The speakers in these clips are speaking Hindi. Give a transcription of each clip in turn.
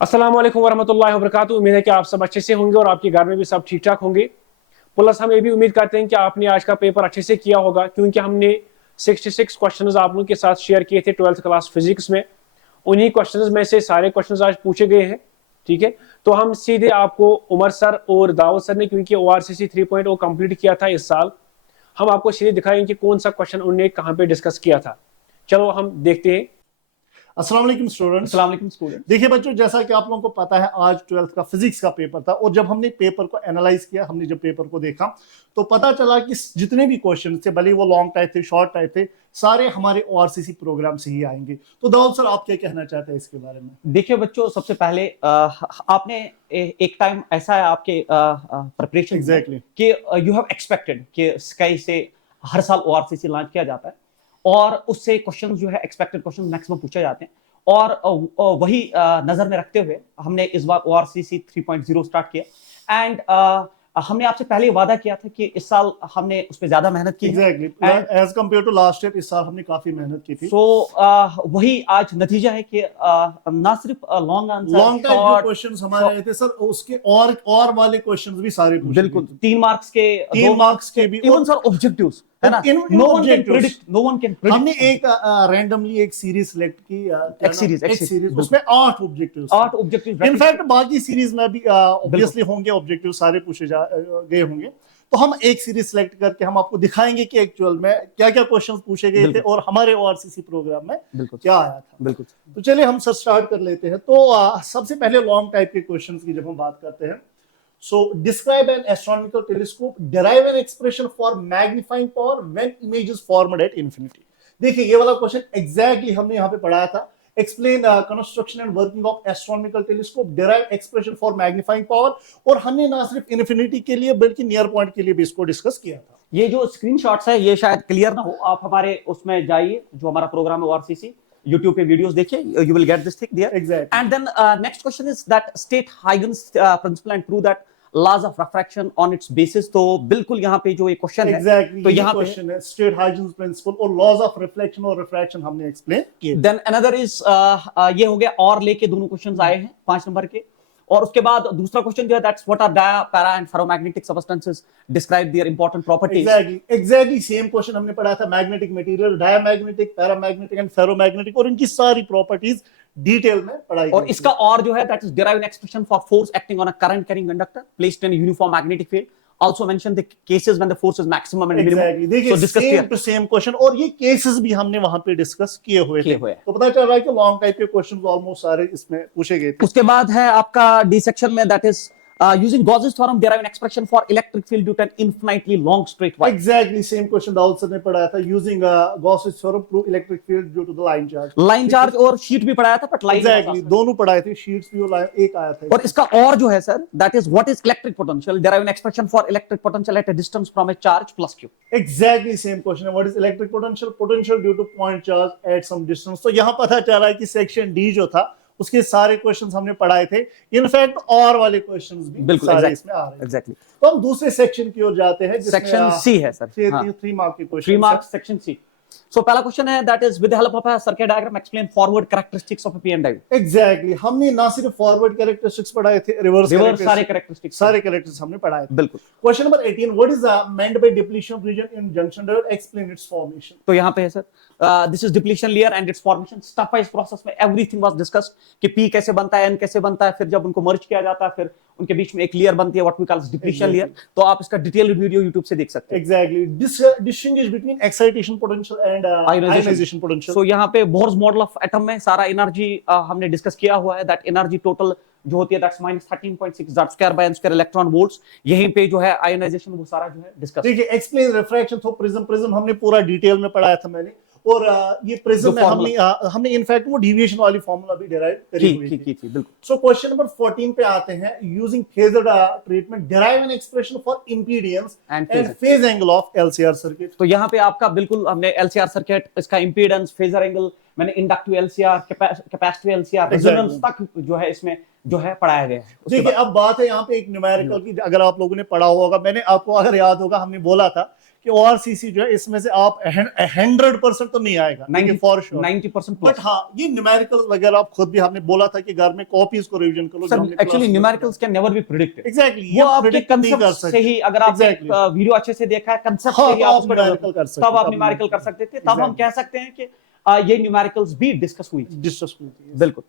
अस्सलाम वालेकुम वरहमतुल्लाहि वबरकातुहू। उम्मीद है कि आप सब अच्छे से होंगे और आपके घर में भी सब ठीक ठाक होंगे। प्लस हम ये भी उम्मीद करते हैं कि आपने आज का पेपर अच्छे से किया होगा, क्योंकि हमने 66 क्वेश्चंस आप लोगों के साथ शेयर किए थे 12th क्लास फिजिक्स में। उन्हीं क्वेश्चंस में से सारे क्वेश्चंस आज पूछे गए हैं। ठीक है, तो हम सीधे आपको उमर सर और दाऊद सर ने, क्योंकि ORCC 3.0 कंप्लीट किया था इस साल, हम आपको सीधे दिखाएंगे कि कौन सा क्वेश्चन उन्होंने कहाँ पे डिस्कस किया था। चलो हम देखते हैं। अस्सलाम वालेकुम स्टूडेंट्स। अस्सलाम वालेकुम स्टूडेंट। देखिए बच्चों, जैसा कि आप लोगों को पता है आज 12th का फिजिक्स का पेपर था और जब हमने पेपर को एनालाइज किया, हमने जब पेपर को देखा तो पता चला कि जितने भी क्वेश्चन थे, भले वो लॉन्ग टाइप थे शॉर्ट टाइप थे, सारे हमारे ORCC प्रोग्राम से ही आएंगे। तो दाऊद सर, आप क्या कहना चाहते हैं इसके बारे में? देखिए बच्चों, सबसे पहले आपने एक टाइम ऐसा है आपके प्रिपरेशन एग्जैक्टली कि यू हैव एक्सपेक्टेड कि स्काई से हर साल ORCC लॉन्च किया जाता है और उससे क्वेश्चन जो है एक्सपेक्टेड क्वेश्चन मैक्सिमम पूछे जाते हैं और वही नजर में रखते हुए हमने इस बार ORCC 3.0 स्टार्ट किया एंड हमने आपसे पहले वादा किया था कि इस साल हमने उस पर ज्यादा मेहनत की। Exactly as compare to last year इस साल हमने काफी मेहनत की थी। सो वही आज नतीजा है कि ना सिर्फ लॉन्ग लॉन्ग टाइप जो क्वेश्चंस हमारे आए थे सर, उसके और वाले क्वेश्चंस भी सारे पूछे बिल्कुल 3 मार्क्स के 3 मार्क्स के भी, इवन सर ऑब्जेक्टिव्स है ना। No one can predict. हमने एक रैंडमली एक सीरीज सिलेक्ट की, एक सीरीज उसमें 8 ऑब्जेक्टिव्स। इनफैक्ट बाकी सीरीज में भी ऑब्वियसली होंगे ऑब्जेक्टिव, सारे पूछे गए होंगे। तो हम एक सीरीज सिलेक्ट करके हम आपको दिखाएंगे कि एक्चुअल में क्या क्या क्वेश्चंस पूछे गए थे और हमारे ORCC प्रोग्राम में क्या आया था। बिल्कुल। तो चलिए हम सर स्टार्ट कर लेते हैं। तो सबसे पहले लॉन्ग टाइप के क्वेश्चंस की जब हम बात करते हैं, so describe an astronomical telescope, derive an expression for magnifying power when image is formed at infinity। देखिए ये वाला क्वेश्चन एग्जैक्टली हमने यहाँ पे पढ़ाया था। Explain construction and working of astronomical telescope, derive expression for magnifying power. और हमने ना सिर्फ इन्फिनिटी के लिए बल्कि नियर पॉइंट के लिए भी इसको डिस्कस किया था। ये जो स्क्रीनशॉट्स है ये शायद क्लियर ना हो, आप हमारे उसमें जाइए जो हमारा प्रोग्राम है ORCC YouTube पे वीडियोस देखिए, you will get this thing there। Exactly। And then next question is that state Huygens principle and prove that laws of refraction on its basis। तो बिल्कुल यहाँ पे जो ये क्वेश्चन exactly, है तो यहाँ क्वेश्चन है स्टेट हाइजेंस प्रिंसिपल और लॉज ऑफ रिफ्लेक्शन और रिफ्रैक्शन हमने एक्सप्लेन किए। देन अनदर इज ये हो गया और लेके दोनों क्वेश्चंस आए हैं 5 नंबर के। और उसके बाद दूसरा क्वेश्चन जो है that's what are dia para and ferromagnetic substances, describe their important properties. Exactly same question हमने पढ़ा था, magnetic material, diamagnetic, paramagnetic and ferromagnetic, और इनकी सारी प्रॉपर्टीज डिटेल में पढ़ाई। और इसका और जो है that is derive an expression for force acting on a current carrying conductor placed in uniform magnetic field, also mention the cases when the force is maximum and minimum। Exactly। देखिए सेम टू सेम क्वेश्चन और ये केसेस भी हमने वहां पे डिस्कस किए हुए थे। तो पता चल रहा है कि लॉन्ग टाइप के क्वेश्चंस ऑलमोस्ट सारे इसमें पूछे गए थे। उसके बाद है आपका डी सेक्शन में that is using Gauss's theorem derive an expression for electric field due to an infinitely long straight wire। Exactly same question Dawood sir ने पढ़ाया था, using Gauss's theorem prove electric field due to the line charge। Line charge और शीट भी पढ़ाया था, बट लाइन exactly दोनों पढ़ाए थे, शीट्स भी और एक आया था। और इसका और जो है sir that is what is electric potential, derive an expression for electric potential at a distance from a charge plus q। Exactly same question है, what is electric potential, potential due to point charge at some distance। तो यहाँ पता चला है कि सेक्शन डी जो था उसके सारे क्वेश्चंस हमने पढ़ाए थे। इनफैक्ट और वाले क्वेश्चंस भी सारे इसमें आ रहे हैं। एग्जैक्टली। तो हम दूसरे सेक्शन की ओर जाते हैं, सेक्शन सी है सर। 3 मार्क के question. 3 marks section C. So पहला क्वेश्चन है that is with the help of a circuit diagram explain forward characteristics of a PN diode. Exactly हमने ना सिर्फ फॉरवर्ड कैरेक्टरिस्टिक्स पढ़ाए थे, रिवर्स सारे कैरेक्टरिस्टिक्स हमने पढ़ाए थे। बिल्कुल। Question number 18 what is meant by depletion region in junction diode, explain it's formation. तो यहाँ पे है sir this is depletion layer and it's formation. Step wise process में एवरीथिंग वाज डिस्कस्ड कि पी कैसे बनता है, एन कैसे बनता है, फिर जब उनको मर्ज किया जाता है फिर उनके बीच में एक लेयर बनती है what we call depletion layer. तो आप इसका डिटेल्ड वीडियो YouTube से देख सकते हैं। Exactly distinguish between excitation potential and ionisation potential. So यहाँ पे बोर्स मॉडल ऑफ एटम में सारा एनर्जी हमने डिस्कस किया हुआ है। दैट एनर्जी टोटल जो होती है that's -13.6 Z² by n² electron volts. यहीं पे जो है आयोनाइजेशन वो सारा जो है डिस्कस। देखिए एक्सप्लेन रिफ्रैक्शन थ्रू प्रिज्म हमने पूरा डिटेल में पढ़ाया था मैंने। और ये प्रिज्म में हमने इनफैक्ट वो डेविएशन वाली फार्मूला भी डिराइव करी हुई थी। बिल्कुल। सो क्वेश्चन नंबर 14 पे आते हैं, using phasor treatment derive an expression for impedance and phase angle of LCR circuit. तो यहाँ पे आपका बिल्कुल हमने LCR सर्किट, इसका इंपीडेंस, फेजर एंगल, मैंने inductive LCR, capacitive LCR, resonance तक जो है इसमें जो है पढ़ाया गया है। देखिए अब बात है यहाँ पे एक न्यूमेरिकल की, अगर आप लोगों ने पढ़ा होगा, मैंने आपको अगर याद होगा हमने बोला था कि ORCC जो है इसमें से आप 100% तो नहीं आएगा, फॉर श्योर 90% बट हाँ ये न्यूमेरिकल्स वगैरह आप खुद भी हमने बोला था कि घर में कॉपीज को रिवीजन करो। Sir actually numericals can never be predicted. Exactly वो आपके कंसेप्ट से ही, अगर आपने वीडियो अच्छे से देखा है, कंसेप्ट से ही आप तब आप न्यूमेरिकल कर सकते थे, तब हम कह सकते हैं कि ये न्यूमेरिकल्स भी डिस्कस हुई थी। बिल्कुल।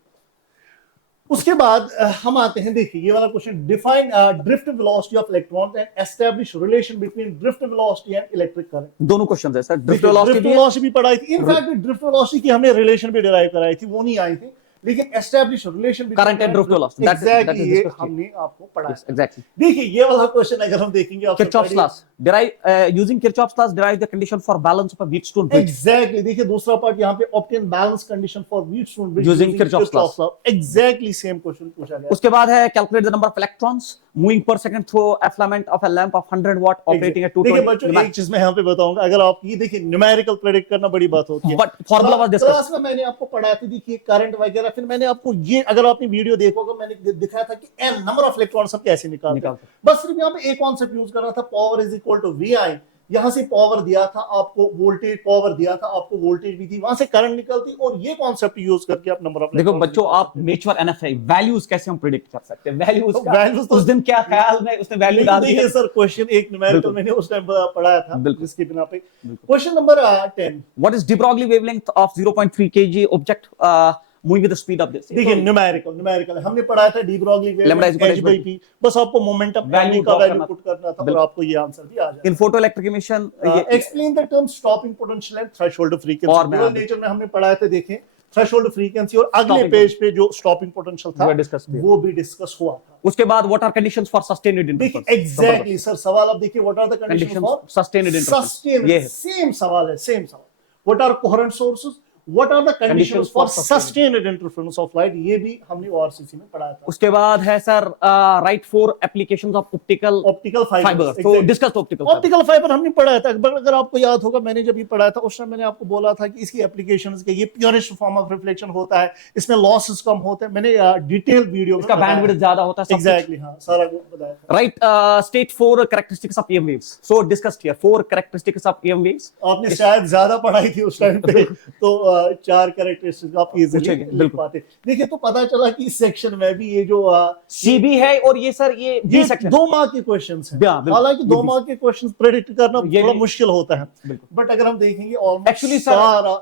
उसके बाद हम आते हैं, देखिए ये वाला question, define drift velocity of electrons and establish relation between drift velocity and electric current. दोनों क्वेश्चंस है सर, ड्रिफ्ट वेलोसिटी भी पढ़ाई थी, इनफैक्ट ड्रिफ्ट वेलोसिटी की हमने रिलेशन भी डिराइव कराई थी, वो नहीं आई थी, लेकिन establish relation current and drift velocity, exactly ये हमने आपको पढ़ाया। एग्जैक्टली। देखिए ये वाला क्वेश्चन अगर हम देखेंगे, Kirchhoff's laws derive using Kirchhoff's laws derive the condition for balance of a Wheatstone bridge. Exactly, देखिए दूसरा पार्ट यहाँ पे obtain balance condition for Wheatstone bridge using Kirchhoff's laws. Exactly same question पूछा गया। उसके बाद है calculate the number of electrons moving per second through a filament of a lamp of 100 watt operating at 220। देखिए बच्चों एक चीज मैं यहाँ पे बताऊंगा, अगर आप ये देखिए न्यूमेरिकल प्रेडिक्ट करना बड़ी बात होती है, but formula was discuss. Class में मैंने आपको पढ़ाया था, देखिए करंट वगैरह, फिर मैंने आपको ये, अगर आपने वीडियो देखोगे मैंने दिखाया था कि n नंबर ऑफ इलेक्ट्रॉन्स हम कैसे निकालते हैं। बस सिर्फ यहाँ पे एक कॉन्सेप्ट यूज करना था, power is equal to VI। यहां से पावर दिया था आपको, वोल्टेज पावर दिया था आपको, वोल्टेज भी थी, वहां से करंट निकलती, और ये कॉन्सेप्ट यूज करके आप नंबर ऑफ। देखो बच्चों, आप मेच्योर एनएफ है, वैल्यूज कैसे हम प्रिडिक्ट कर सकते हैं, वैल्यूज तो का वैल्यूज तो उस दिन क्या ख्याल में उसने वैल्यू डाल दी है सर। क्वेश्चन एक न्यूमेरिकल मैंने उस टाइम पढ़ाया था, जिसकी बिना पे question number 10, what is de Broglie wavelength of 0.3 kg object moving with the speed of this. देखिए न्यूमेरिकल हमने पढ़ाया था, डी ब्रॉगली वेवलेंथ h/p, बस आपको मोमेंटम वैल्यू का वैल्यू पुट करना था और आपको ये आंसर भी आ जाएगा। In photoelectric emission explain the term stopping potential and threshold frequency. और ड्यूअल नेचर में हमने पढ़ाया था, देखें थ्रेशोल्ड फ्रीक्वेंसी, और अगले पेज पे जो स्टॉपिंग पोटेंशियल था वो भी डिस्कस हुआ था। उसके बाद what are conditions for sustained interference. Exactly sir, सवाल आप देखिए, what are the conditions for sustained interference. ये सेम सवाल है, सेम सवाल। What are coherent sources, what are the conditions for sustained interference of light, ये भी हमने ORCC में पढ़ाया था। उसके बाद है sir right for applications of optical fibre. तो डिस्कस ऑप्टिकल फाइबर हमने पढ़ाया था, अगर आपको याद होगा मैंने जब ये पढ़ाया था उस टाइम मैंने आपको बोला था कि इसकी एप्लीकेशंस के, ये प्योरेस्ट फॉर्म ऑफ रिफ्लेक्शन होता है, इसमें लॉसेस कम होते हैं, मैंने डिटेल वीडियो में इसका बैंडविड्थ ज्यादा होता है। एग्जैक्टली हाँ, सारा कुछ बताया था। Right state 4 characteristics of EM waves। So discussed here 4 characteristics of EM waves। आपने शायद ज्यादा पढ़ाई थी उस टाइम पे, तो 4 कैरेक्टरिस्टिक्स आप इजीली लिख पाते। देखिए तो पता चला कि इस सेक्शन में भी ये जो CB है, और ये सर ये B सेक्शन 2 मार्क के क्वेश्चंस हैं। हालांकि 2 मार्क के क्वेश्चंस प्रेडिक्ट करना थोड़ा मुश्किल होता है, बट अगर हम देखेंगे एक्चुअली सारा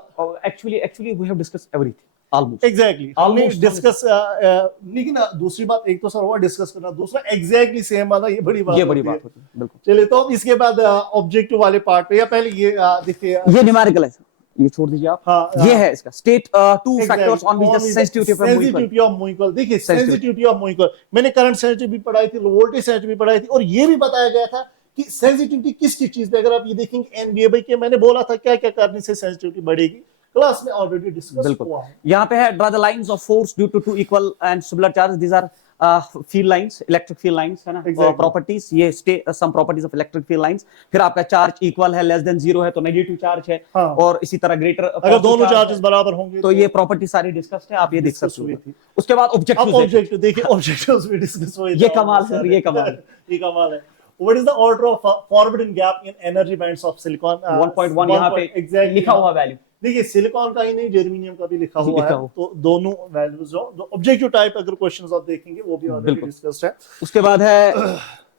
actually we have discussed everything almost. Exactly हमने डिस्कस, लेकिन दूसरी बात, एक तो सर हुआ डिस्कस करना, दूसरा एग्जैक्टली सेम वाला, ये बड़ी बात होती है। बिल्कुल। चलिए तो अब इसके बाद ऑब्जेक्टिव वाले पार्ट पे, या पहले ये देखिए, ये न्यूमेरिकल है, ये छोड़ दीजिए आप। हाँ, ये है इसका state 2 factors on which the sensitivity of moving coil. देखिए सेंसिटिविटी ऑफ मूविंग कॉइल मैंने करंट सेंसिटिविटी भी पढ़ाई थी, वोल्टेज सेंसिटिविटी भी पढ़ाई थी, और ये भी बताया गया था कि सेंसिटिविटी किस चीज पे, अगर आप ये देखेंगे NBA के, मैंने बोला था क्या क्या करने से सेंसिटिविटी बढ़ेगी, क्लास में ऑलरेडी डिस्कस हुआ है। यहाँ पे है draw the lines of force due to 2 equal and similar charges. These are field lines, electric field lines है ना, प्रॉपर्टीज, ये some properties of electric field lines. फिर आपका चार्ज इक्वल है, लेस देन 0 है तो नेगेटिव चार्ज है, और इसी तरह ग्रेटर अगर दोनों चार्जेस बराबर होंगे तो ये प्रॉपर्टी सारी डिस्कस्ड है, आप ये देख सकते हो। उसके बाद ऑब्जेक्टिव देखिए, ऑब्जेक्टिव्स भी डिस्कस हुए। ये कमाल है, ये कमाल है। What is the order of forwarding gap in energy bands of silicon? 1.1 यहाँ पे लिखा हुआ वैल्यू। देखिए सिलिकॉन का ही नहीं, जर्मेनियम का भी लिखा हुआ है, तो दोनों वैल्यूज जो ऑब्जेक्टिव टाइप अगर क्वेश्चंस आप देखेंगे वो भी ऑलरेडी डिस्कस्ड है। उसके बाद है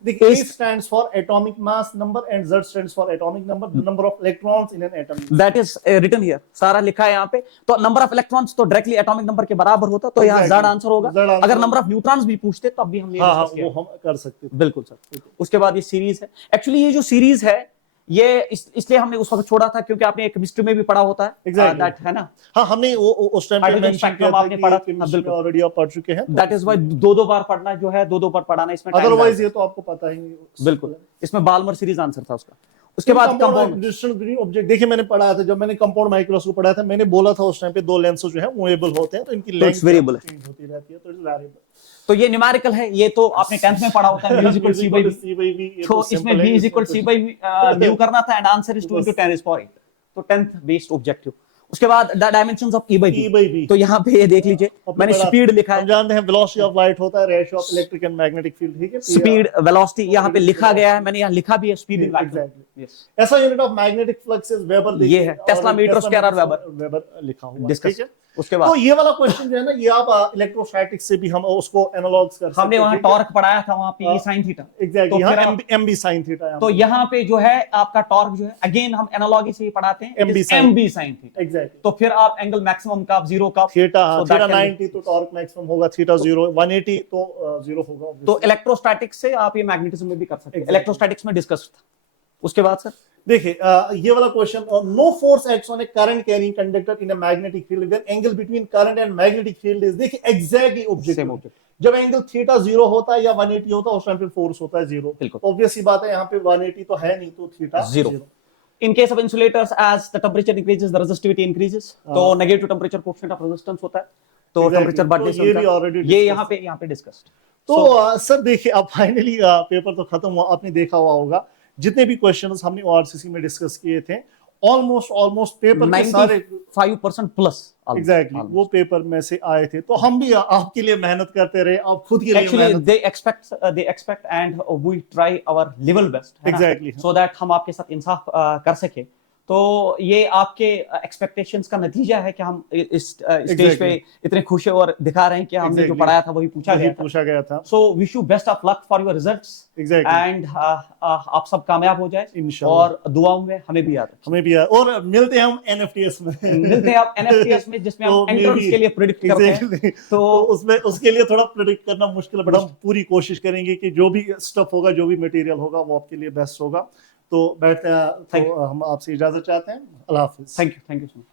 देखिए A stands for atomic mass number and Z stands for atomic number, the number of electrons in an atom. That is written here, सारा लिखा है यहाँ पे। तो नंबर ऑफ इलेक्ट्रॉन्स तो डायरेक्टली एटॉमिक नंबर के बराबर होता, तो यहाँ Z आंसर होगा। अगर नंबर ऑफ न्यूट्रॉन्स भी पूछते तब भी हम ये वो हम कर सकते हैं। बिल्कुल सर। उसके बाद ये सीरीज है, एक्चुअली ये जो सीरीज है ये इसलिए हमने उस वक्त छोड़ा था क्योंकि आपने केमिस्ट्री में भी पढ़ा होता है, दैट है ना। हाँ हमने वो उस टाइम पे मेंशन किया था, आपने पढ़ा, बिल्कुल ऑलरेडी आप पढ़ चुके हैं। दैट इज व्हाई 2 बार पढ़ना जो है, 2 बार पढ़ाना इसमें, अदरवाइज ये तो आपको पता ही नहीं। बिल्कुल, इसमें बाल्मर सीरीज आंसर था उसका। उसके बाद कंपाउंड डिस्टेंस बिटवीन ऑब्जेक्ट, देखिए मैंने पढ़ा था, जब मैंने कंपाउंड माइक्रोस्कोप पढ़ा था, मैंने बोला था उस टाइम पे 2 लेंसेज जो है मूवेबल होते हैं, तो इनकी लेंथ वेरिएबल चेंज होती रहती है, तो इट्स वेरिएबल। तो ये न्यूमेरिकल है, ये तो आपने 10th में पढ़ा होता है, म्यू इक्वल C/V। तो इसमें V इक्वल C/म्यू करना था, एंड आंसर इज 2 × 10⁻⁸। तो 10th बेस्ड ऑब्जेक्टिव। उसके बाद द डायमेंशंस ऑफ E/B। तो यहाँ पे ये देख लीजिए, मैंने स्पीड लिखा है, हम जानते हैं वेलोसिटी ऑफ लाइट होता है ratio of electric and magnetic field, ठीक है। स्पीड वेलोसिटी यहाँ पे लिखा गया है, मैंने यहाँ लिखा भी है स्पीड इन लाइट। Yes. ऐसा unit of magnetic flux is weber, ये है tesla metre square weber weber लिखा हुआ है, डिस्कस। ठीक है। उसके तो बाद ये वाला क्वेश्चन जो है ना, ये आप इलेक्ट्रोस्टैटिक्स से भी हम उसको एनालॉग्स कर सकते हमने हैं, वहां ठीक है? टॉर्क पढ़ाया था, वहां पे sin थीटा। एग्जैक्टली, तो फिर हाँ, आप- mb sin थीटा। तो यहाँ पे जो है आपका टॉर्क जो है, अगेन हम एनालॉजी से ही पढ़ाते हैं, MB sin- MB sin theta. Exactly, तो फिर आप एंगल मैक्सिमम का, जीरो का, theta so theta that can be- 90 तो टॉर्क मैक्सिमम होगा, थीटा 0, 180 तो 0 होगा तो obviously। इलेक्ट्रोस्टैटिक्स से आप ये मैग्नेटिज्म में भी कर सकते हैं। Exactly. इलेक्ट्रोस्टैटिक्स में डिस्कस था। उसके बाद सर देखिए ये वाला question, no force acts on a current carrying conductor in a magnetic field then angle between current and magnetic field is, देखिए एग्जैक्टली सेम ऑब्जेक्टिव। ऑब्जेक्ट, जब एंगल थीटा 0 होता है या 180 होता है, उस टाइम पे फोर्स होता है 0। बिल्कुल। ऑब्वियस सी बात है, यहाँ पे 180 तो है नहीं, तो theta Zero. 0। In case of insulators as the temperature increases the resistivity increases, तो negative temperature coefficient of resistance होता है, तो Exactly. टेम्परेचर बढ़ने तो से ये उनका- भी already ये discussed यहाँ पे डिस्कस्ड। तो सर देखिए, अब फाइनली पेपर तो खत्म हुआ, आपने देखा हुआ होगा जितने भी क्वेश्चंस हमने ओआरसीसी में डिस्कस किए थे, ऑलमोस्ट पेपर के सारे 95% प्लस एग्जैक्टली वो पेपर में से आए थे। तो हम भी आपके लिए मेहनत करते रहे, आप खुद के लिए एक्चुअली मेहनत। They expect and we try our level best Exactly. So that हम आपके साथ इंसाफ कर सके। तो ये आपके एक्सपेक्टेशंस का नतीजा है कि हम इस स्टेज Exactly. पे इतने खुश हैं और दिखा रहे हैं कि हमने जो Exactly. पढ़ाया था वही पूछा वही गया था। पूछा गया था। So wish you best of luck for your results exactly, and आप सब कामयाब हो जाए इंशाल्लाह। और दुआओं में हमें भी याद रखें। हमें भी और मिलते हैं हम एनएफटीएस में। मिलते हैं आप एनएफटीएस में, जिसमें तो हम एंट्रेंस maybe- के लिए प्रेडिक्ट करते हैं। Exactly. तो तो उसमें उसके लिए थोड़ा प्रेडिक्ट करना मुश्किल है, बट हम पूरी कोशिश करेंगे कि जो भी स्टफ होगा, जो भी मटेरियल होगा, वो आपके लिए बेस्ट होगा। तो बैठते हैं, Thank तो हम आपसे इजाजत चाहते हैं। अल्लाह हाफिज। Thank you so much.